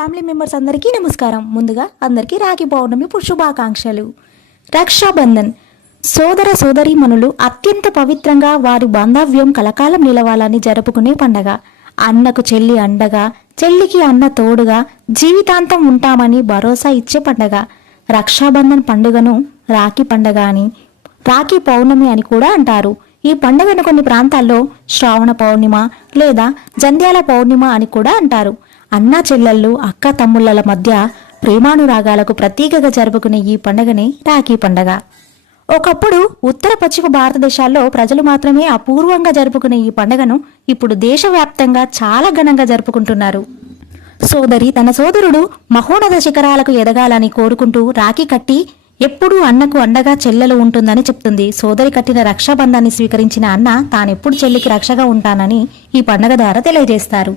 Family members అందరికీ నమస్కారం. ముందుగా అందరికీ రాఖీ పౌర్ణమి శుభాకాంక్షలు. రక్షాబంధన్. సోదర సోదరీమణులు అత్యంత పవిత్రంగా వారి బాంధవ్యం కలకాలం నిలవాలని జరుపుకునే పండగ. అన్నకు చెల్లి అండగా చెల్లికి అన్న తోడుగా జీవితాంతం ఉంటామని భరోసా ఇచ్చే పండగ. రక్షాబంధన్ పండుగను రాఖీ పండగ అని రాఖీ పౌర్ణమి అని కూడా అంటారు. ఈ పండుగను కొన్ని ప్రాంతాల్లో శ్రావణ పౌర్ణిమ లేదా జంధ్యాల పౌర్ణిమ అని కూడా అంటారు. అన్నా చెల్లెళ్ళు అక్క తమ్ముళ్ళల మధ్య ప్రేమానురాగాలకు ప్రతీకగా జరుపుకునే ఈ పండగనే రాఖీ పండగ. ఒకప్పుడు ఉత్తర పశ్చిమ భారతదేశాల్లో ప్రజలు మాత్రమే అపూర్వంగా జరుపుకునే ఈ పండుగను ఇప్పుడు దేశవ్యాప్తంగా చాలా ఘనంగా జరుపుకుంటున్నారు. సోదరి తన సోదరుడు మహోన్నత శిఖరాలకు ఎదగాలని కోరుకుంటూ రాఖీ కట్టి ఎప్పుడూ అన్నకు అండగా చెల్లెలు ఉంటుందని చెప్తుంది. సోదరి కట్టిన రక్షాబంధాన్ని స్వీకరించిన అన్న తానెప్పుడు చెల్లికి రక్షగా ఉంటానని ఈ పండగ ద్వారా తెలియజేస్తారు.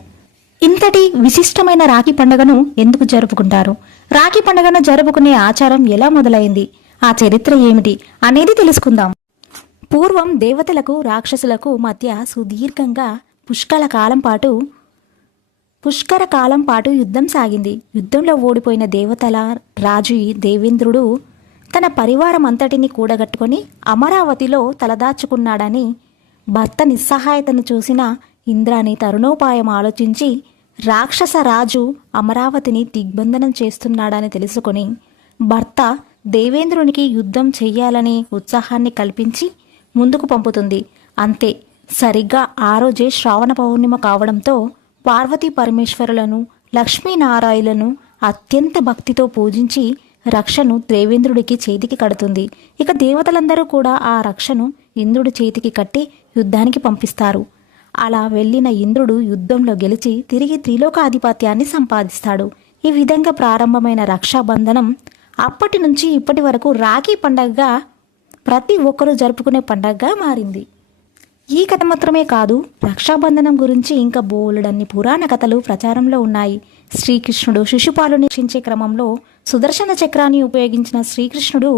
ఇంతటి విశిష్టమైన రాఖీ పండుగను ఎందుకు జరుపుకుంటారు? రాఖీ పండుగను జరుపుకునే ఆచారం ఎలా మొదలైంది? ఆ చరిత్ర ఏమిటి అనేది తెలుసుకుందాం. పూర్వం దేవతలకు రాక్షసులకు మధ్య సుదీర్ఘంగా పుష్కల కాలం పాటు పుష్కర కాలం పాటు యుద్ధం సాగింది. యుద్ధంలో ఓడిపోయిన దేవతల రాజు ఈ దేవేంద్రుడు తన పరివారం అంతటిని కూడగట్టుకొని అమరావతిలో తలదాచుకున్నాడని భర్త నిస్సహాయతను చూసిన ఇంద్రాని తరుణోపాయం ఆలోచించి రాక్షస రాజు అమరావతిని దిగ్బంధనం చేస్తున్నాడని తెలుసుకొని భర్త దేవేంద్రునికి యుద్ధం చెయ్యాలనే ఉత్సాహాన్ని కల్పించి ముందుకు పంపుతుంది. అంతే సరిగ్గా ఆ రోజే శ్రావణ పౌర్ణిమ కావడంతో పార్వతీ పరమేశ్వరులను లక్ష్మీనారాయణలను అత్యంత భక్తితో పూజించి రక్షను దేవేంద్రుడికి చేతికి కడుతుంది. ఇక దేవతలందరూ కూడా ఆ రక్షను ఇంద్రుడి చేతికి కట్టి యుద్ధానికి పంపిస్తారు. అలా వెళ్ళిన ఇంద్రుడు యుద్ధంలో గెలిచి తిరిగి త్రిలోకాధిపత్యాన్ని సంపాదిస్తాడు. ఈ విధంగా ప్రారంభమైన రక్షాబంధనం అప్పటి నుంచి ఇప్పటి వరకు రాఖీ పండగగా ప్రతి ఒక్కరూ జరుపుకునే పండగగా మారింది. ఈ కథ మాత్రమే కాదు రక్షాబంధనం గురించి ఇంకా బోలుడన్ని పురాణ కథలు ప్రచారంలో ఉన్నాయి. శ్రీకృష్ణుడు శిశుపాలుని రక్షించే క్రమంలో సుదర్శన చక్రాన్ని ఉపయోగించిన శ్రీకృష్ణుడు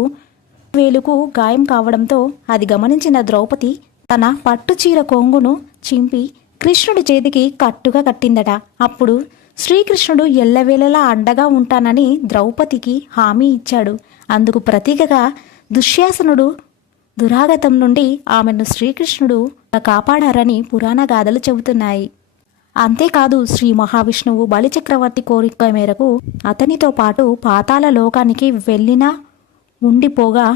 వేలుకు గాయం కావడంతో అది గమనించిన ద్రౌపది తన పట్టుచీర కొంగును చింపి కృష్ణుడి చేతికి కట్టుగా కట్టిందట. అప్పుడు శ్రీకృష్ణుడు ఎల్లవేళలా అండగా ఉంటానని ద్రౌపదికి హామీ ఇచ్చాడు. అందుకు ప్రతీకగా దుశ్యాసనుడు దురాగతం నుండి ఆమెను శ్రీకృష్ణుడు కాపాడారని పురాణ గాథలు చెబుతున్నాయి. అంతేకాదు శ్రీ మహావిష్ణువు బలిచక్రవర్తి కోరిక మేరకు అతనితో పాటు పాతాల లోకానికి వెళ్ళినా ఉండిపోగా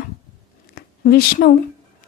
విష్ణు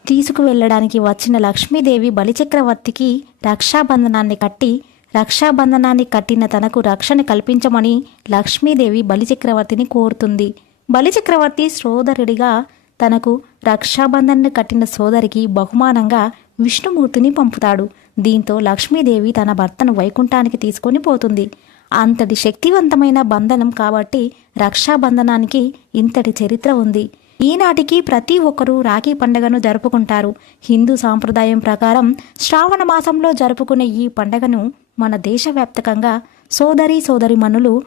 తీసుకువెళ్ళడానికి వచ్చిన లక్ష్మీదేవి బలిచక్రవర్తికి రక్షాబంధనాన్ని కట్టి రక్షాబంధనాన్ని కట్టిన తనకు రక్షణ కల్పించమని లక్ష్మీదేవి బలిచక్రవర్తిని కోరుతుంది. బలిచక్రవర్తి సోదరుడిగా తనకు రక్షాబంధన్ను కట్టిన సోదరికి బహుమానంగా విష్ణుమూర్తిని పంపుతాడు. దీంతో లక్ష్మీదేవి తన భర్తను వైకుంఠానికి తీసుకొని పోతుంది. అంతటి శక్తివంతమైన బంధనం కాబట్టి రక్షాబంధనానికి ఇంతటి చరిత్ర ఉంది. ఈనాటికి ప్రతి ఒక్కరూ రాఖీ పండుగను జరుపుకుంటారు. హిందూ సాంప్రదాయం ప్రకారం శ్రావణ మాసంలో జరుపుకునే ఈ పండుగను మన దేశవ్యాప్తకంగా సోదరి సోదరిమణులు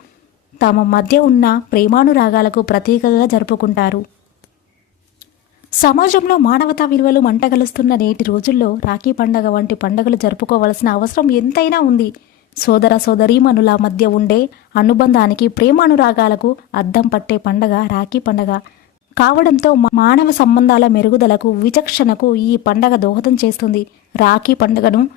తమ మధ్య ఉన్న ప్రేమానురాగాలకు ప్రతీకగా జరుపుకుంటారు. సమాజంలో మానవతా విలువలు మంటగలుస్తున్న నేటి రోజుల్లో రాఖీ పండగ వంటి పండుగలు జరుపుకోవలసిన అవసరం ఎంతైనా ఉంది. సోదర సోదరీమణుల మధ్య ఉండే అనుబంధానికి ప్రేమానురాగాలకు అద్దం పట్టే పండగ రాఖీ పండగ. కావడంతో మానవ సంబంధాల మెరుగుదలకు విచక్షణకు ఈ పండగ దోహదం చేస్తుంది. రాఖీ పండుగను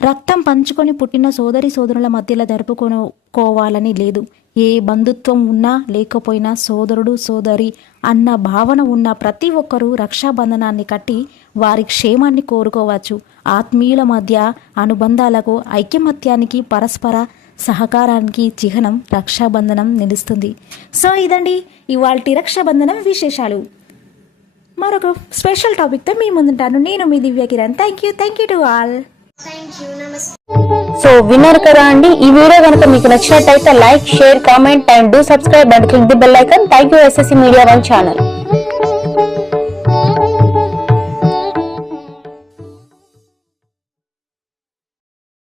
రక్తం పంచుకొని పుట్టిన సోదరి సోదరుల మధ్యలో జరుపుకోవాలని లేదు. ఏ బంధుత్వం ఉన్నా లేకపోయినా సోదరుడు సోదరి అన్న భావన ఉన్న ప్రతి ఒక్కరూ రక్షాబంధనాన్ని కట్టి వారి క్షేమాన్ని కోరుకోవచ్చు. ఆత్మీయుల మధ్య అనుబంధాలకు ఐక్యమత్యానికి పరస్పర సహకారానికి చిహ్నం రక్షాబంధనం నిలుస్తుంది. సో ఇదండి ఇవాల్టి రక్షాబంధనం విశేషాలు. మరొక స్పెషల్ టాపిక్తో మీ ముందుంటాను. నేను మీ Divya Kiran. Thank you thank you to all so విన్నారు కదా అండి ఈ వీడియో కనుక మీకు నచ్చినట్టయితే like share comment and do subscribe and click the bell icon. Thank you SSC media one channel